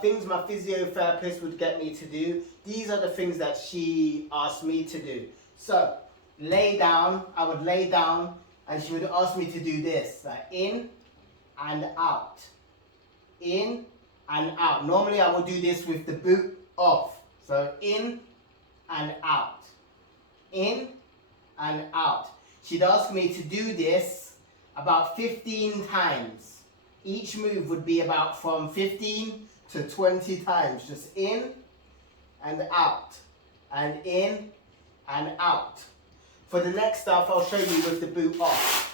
things my physiotherapist would get me to do. These are the things that she asked me to do. So, lay down, I would lay down, and she would ask me to do this, like in and out. In and out. Normally I would do this with the boot off. So in and out. In and out. She'd ask me to do this about 15 times. Each move would be about from 15 to 20 times. Just in and out. And in and out. For the next stuff, I'll show you with the boot off.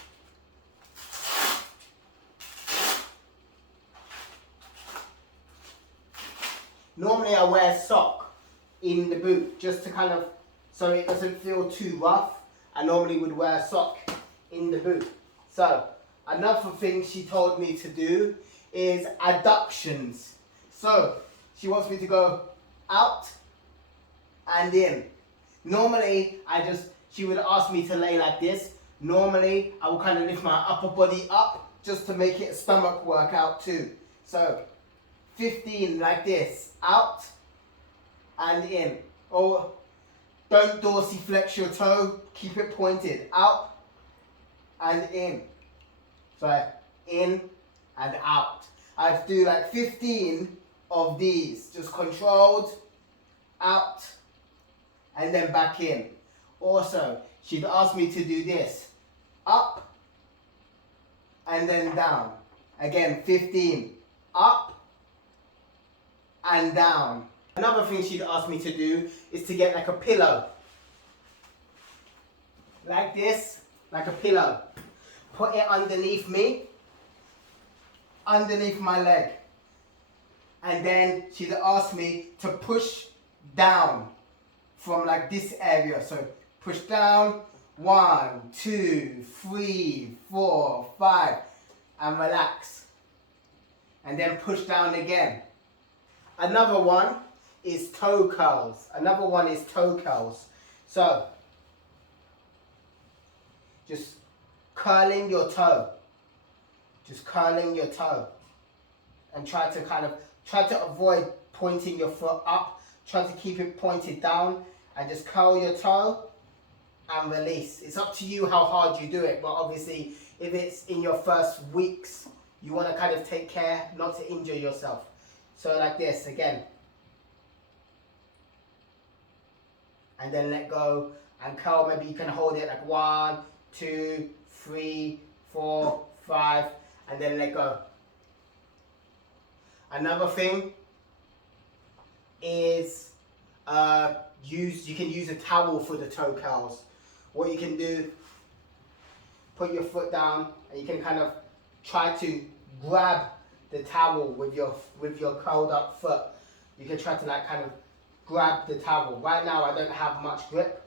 Normally I wear a sock in the boot just to kind of, so it doesn't feel too rough. I normally would wear a sock in the boot. So, another thing she told me to do is adductions. So, she wants me to go out and in. Normally, she would ask me to lay like this. Normally, I will kind of lift my upper body up just to make it a stomach workout too. So, 15 like this, out and in. Or don't dorsiflex your toe, keep it pointed, out and in. So in and out. I have to do like 15 of these, just controlled, out and then back in. Also, she'd ask me to do this, up and then down. Again, 15, up and down. Another thing she'd ask me to do is to get like a pillow. Like this, like a pillow. Put it underneath me, underneath my leg. And then she'd ask me to push down from like this area. So push down, 1, 2, 3, 4, 5, and relax. And then push down again. Another one is toe curls. So, just curling your toe. And try to avoid pointing your foot up. Try to keep it pointed down and just curl your toe and release. It's up to you how hard you do it, but obviously if it's in your first weeks, you want to kind of take care not to injure yourself. So like this again. And then let go and curl. Maybe you can hold it like 1, 2, 3, 4, 5, and then let go. Another thing is you can use a towel for the toe curls. What you can do, put your foot down and you can kind of try to grab the towel with your curled up foot. You can try to like kind of grab the towel. Right now I don't have much grip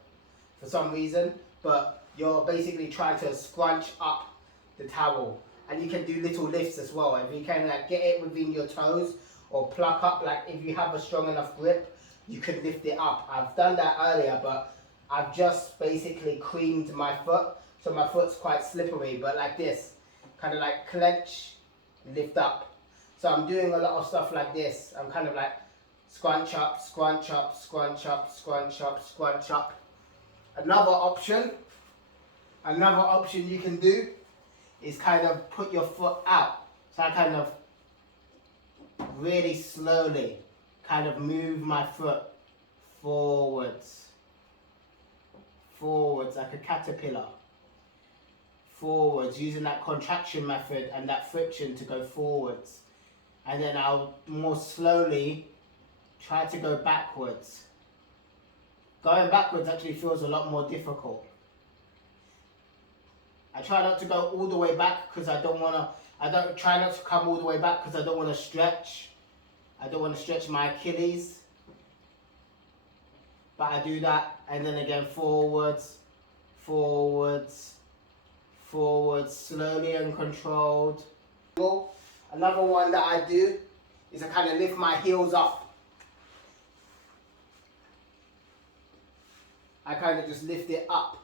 for some reason, but you're basically trying to scrunch up the towel. And you can do little lifts as well. If you can like get it within your toes or pluck up, like if you have a strong enough grip, you can lift it up. I've done that earlier, but I've just basically creamed my foot, so my foot's quite slippery, but like this, kind of like clench, lift up. So I'm doing a lot of stuff like this. I'm kind of like scrunch up, scrunch up, scrunch up, scrunch up, scrunch up. Another option you can do is kind of put your foot out. So I kind of really slowly kind of move my foot forwards like a caterpillar, forwards, using that contraction method and that friction to go forwards. And then I'll more slowly try to go backwards. Going backwards actually feels a lot more difficult. I try not to go all the way back because I don't try not to come all the way back because I don't want to stretch. I don't want to stretch my Achilles. But I do that, and then again forwards, forwards, forwards, slowly and controlled. Another one that I do is I kind of lift my heels up. I kind of just lift it up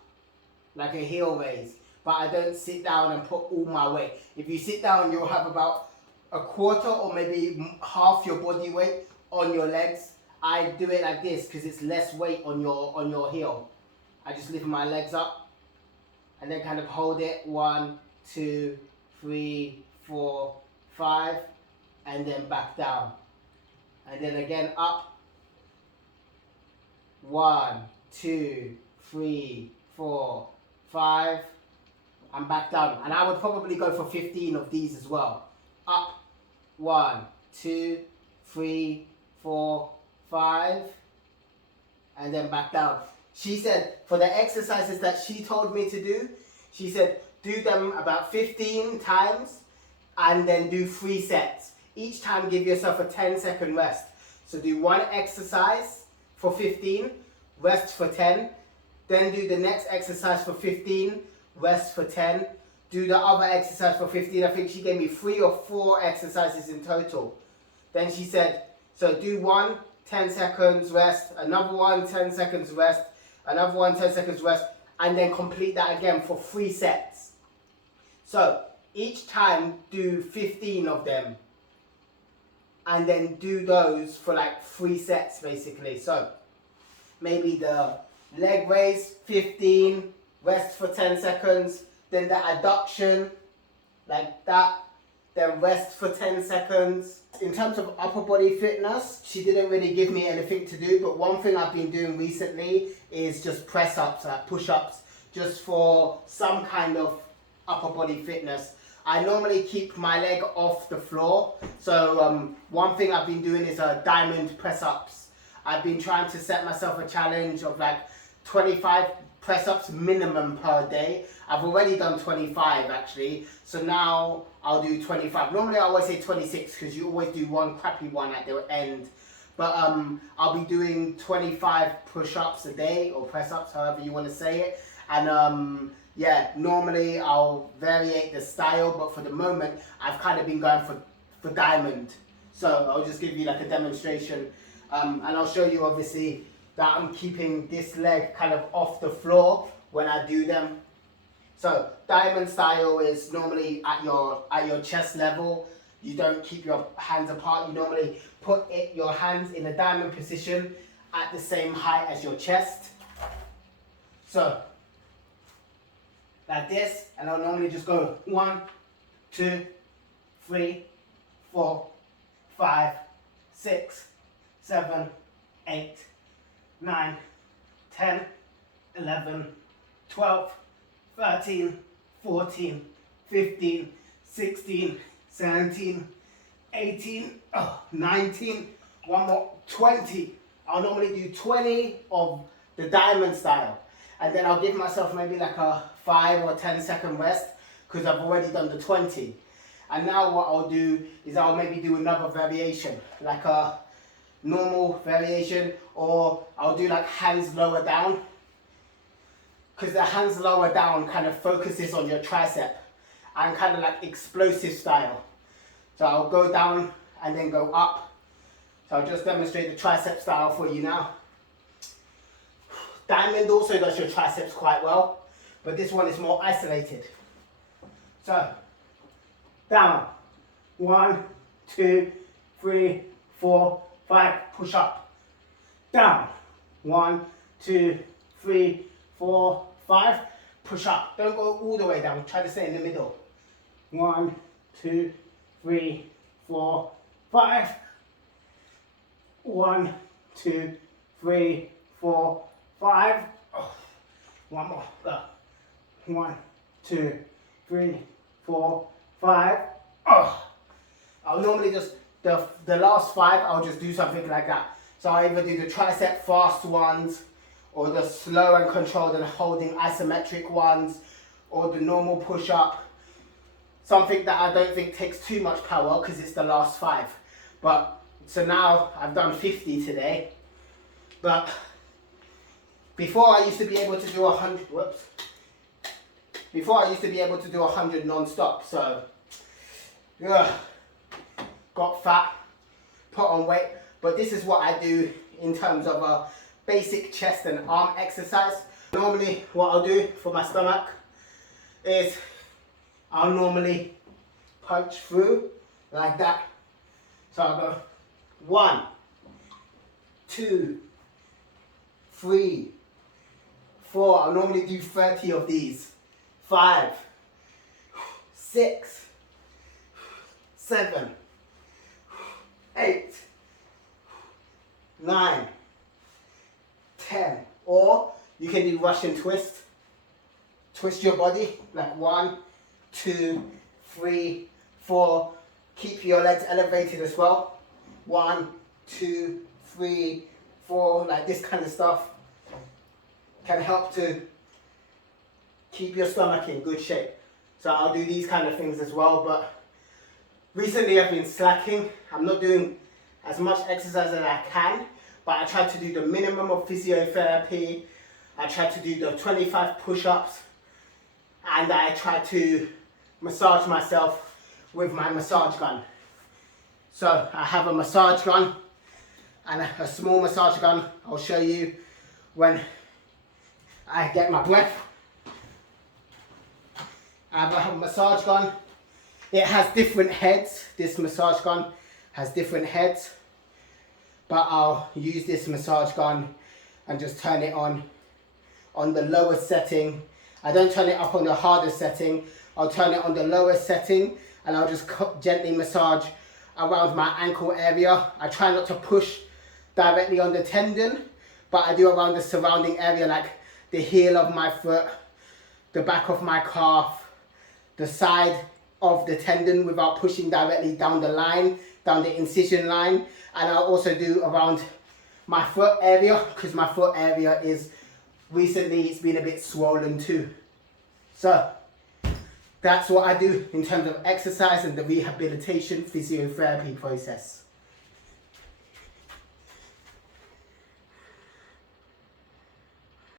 like a heel raise. But I don't sit down and put all my weight. If you sit down, you'll have about a quarter or maybe half your body weight on your legs. I do it like this because it's less weight on your heel. I just lift my legs up and then kind of hold it. 1, 2, 3, 4, 5, and then back down. And then again up. 1, 2, 3, 4, 5, and back down. And I would probably go for 15 of these as well. Up. 1, 2, 3, 4, 5, and then back down. She said for the exercises that she told me to do, she said do them about 15 times and then do 3 sets. Each time give yourself a 10-second rest. So do one exercise for 15, rest for 10, then do the next exercise for 15, rest for 10, do the other exercise for 15. I think she gave me 3 or 4 exercises in total. Then she said, so do one, 10 seconds rest, another one, 10 seconds rest, another one, 10 seconds rest, and then complete that again for 3 sets. So each time do 15 of them, and then do those for like 3 sets basically. So maybe the leg raise, 15, rest for 10 seconds, then the adduction, like that, then rest for 10 seconds. In terms of upper body fitness, she didn't really give me anything to do, but one thing I've been doing recently is just press-ups, like push-ups, just for some kind of upper body fitness. I normally keep my leg off the floor, so one thing I've been doing is diamond press-ups. I've been trying to set myself a challenge of like 25 press-ups minimum per day. I've already done 25 actually, so now I'll do 25. Normally I always say 26 because you always do one crappy one at the end. But I'll be doing 25 push-ups a day, or press-ups, however you want to say it. And yeah, normally I'll variate the style, but for the moment I've kind of been going for diamond. So I'll just give you like a demonstration, and I'll show you obviously that I'm keeping this leg kind of off the floor when I do them. So diamond style is normally at your chest level. You don't keep your hands apart. You normally put your hands in a diamond position at the same height as your chest. So like this, and I'll normally just go 1, 2, 3, 4, 5, 6, 7, 8, 9, 10, 11, 12, 13, 14, 15, 16, 17, 18, 19, one more, 20. I'll normally do 20 of the diamond style. And then I'll give myself maybe like a 5 or 10 second rest because I've already done the 20. And now what I'll do is I'll maybe do another variation, like a normal variation, or I'll do like hands lower down, because the hands lower down kind of focuses on your tricep and kind of like explosive style. So I'll go down and then go up. So I'll just demonstrate the tricep style for you now. Diamond also does your triceps quite well, but this one is more isolated. So down, 1, 2, 3, 4, 5, push up. Down, 1, 2, 3, 4, 5, push up. Don't go all the way down, try to stay in the middle. 1, 2, 3, 4, 5. 1, 2, 3, 4, 5. Oh, one more. Go. 1, 2, 3, 4, 5. Oh. I'll normally just the last 5. I'll just do something like that. So I either do the tricep fast ones, or the slow and controlled and holding isometric ones, or the normal push up. Something that I don't think takes too much power because it's the last 5. But so now I've done 50 today. But before I used to be able to do 100. Whoops. Before I used to be able to do 100 non-stop. So got fat, put on weight. But this is what I do in terms of a basic chest and arm exercise. Normally what I'll do for my stomach is I'll normally punch through like that. So I'll go 1, 2, 3, 4. I'll normally do 30 of these. 5, 6, 7, 8, 9, 10. Or you can do Russian twist. Twist your body like 1, 2, 3, 4. Keep your legs elevated as well. 1, 2, 3, 4. Like this kind of stuff can help to keep your stomach in good shape. So I'll do these kind of things as well. But recently I've been slacking. I'm not doing as much exercise as I can, but I try to do the minimum of physiotherapy. I try to do the 25 push-ups, and I try to massage myself with my massage gun. So I have a massage gun and a small massage gun. I'll show you when I get my breath. I have a massage gun. It has different heads. This massage gun has different heads, but I'll use this massage gun and just turn it on the lowest setting. I don't turn it up on the hardest setting. I'll turn it on the lowest setting, and I'll just gently massage around my ankle area. I try not to push directly on the tendon, but I do around the surrounding area, like the heel of my foot, the back of my calf, the side of the tendon, without pushing directly down the line, down the incision line. And I'll also do around my foot area, because my foot area is recently, it's been a bit swollen too. So that's what I do in terms of exercise and the rehabilitation physiotherapy process.